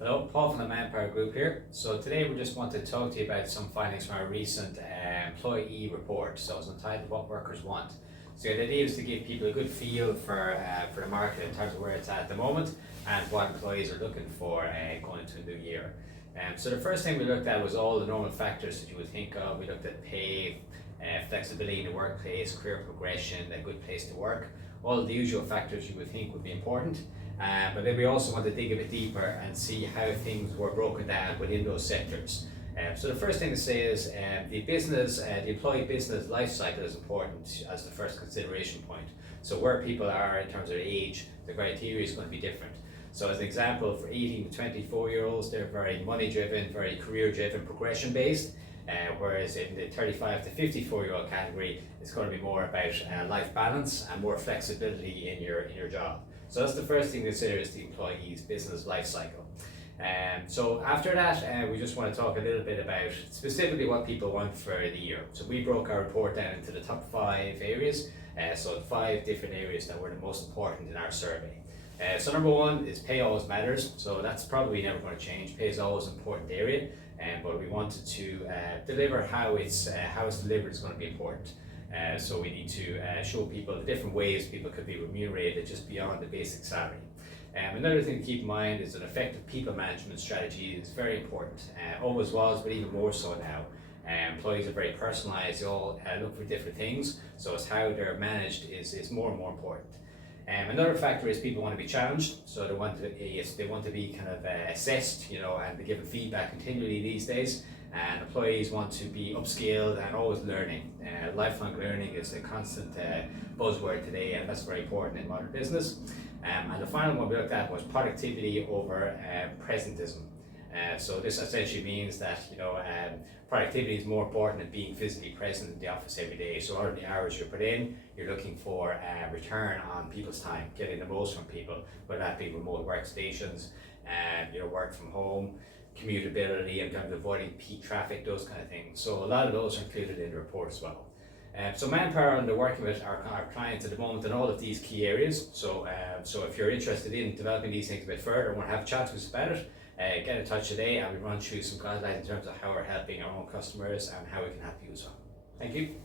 Hello, Paul from the ManpowerGroup here. So today we just want to talk to you about some findings from our recent employee report. So it's entitled What Workers Want. So the idea is to give people a good feel for the market in terms of where it's at the moment and what employees are looking for going into a new year. So the first thing we looked at was all the normal factors that you would think of. We looked at pay, flexibility in the workplace, career progression, a good place to work, all the usual factors you would think would be important. But then we also want to dig a bit deeper and see how things were broken down within those sectors. So the first thing to say is the employee business life cycle is important as the first consideration point. So where people are in terms of their age, the criteria is going to be different. So as an example, for 18 to 24-year-olds, they're very money driven, very career driven, progression based. Whereas in the 35 to 54-year-old category, it's going to be more about life balance and more flexibility in your job. So that's the first thing to consider is the employee's business life cycle. So after that, we just want to talk a little bit about specifically what people want for the year. So we broke our report down into the top 5 areas, so 5 different areas that were the most important in our survey. So number 1 is pay always matters. So that's probably never going to change. Pay is always an important area, but we wanted to deliver how it's delivered is going to be important. So we need to show people the different ways people could be remunerated just beyond the basic salary. Another thing to keep in mind is an effective people management strategy is very important. Always was, but even more so now. Employees are very personalised, they all look for different things, so it's how they're managed is more and more important. Another factor is people want to be challenged, so they want to be kind of assessed, and be given feedback continually these days. And employees want to be upskilled and always learning. Lifelong learning is a constant buzzword today, and that's very important in modern business. And the final one we looked at was productivity over presentism. So this essentially means that productivity is more important than being physically present in the office every day. So all of the hours you put in, you're looking for a return on people's time, getting the most from people, whether that be remote workstations, work from home, commutability in terms of avoiding peak traffic, those kind of things. So a lot of those are included in the report as well. So Manpower are working with our clients at the moment in all of these key areas. So if you're interested in developing these things a bit further and want to have a chat with us about it, get in touch today and we run through some guidelines in terms of how we're helping our own customers and how we can help you as well. Thank you.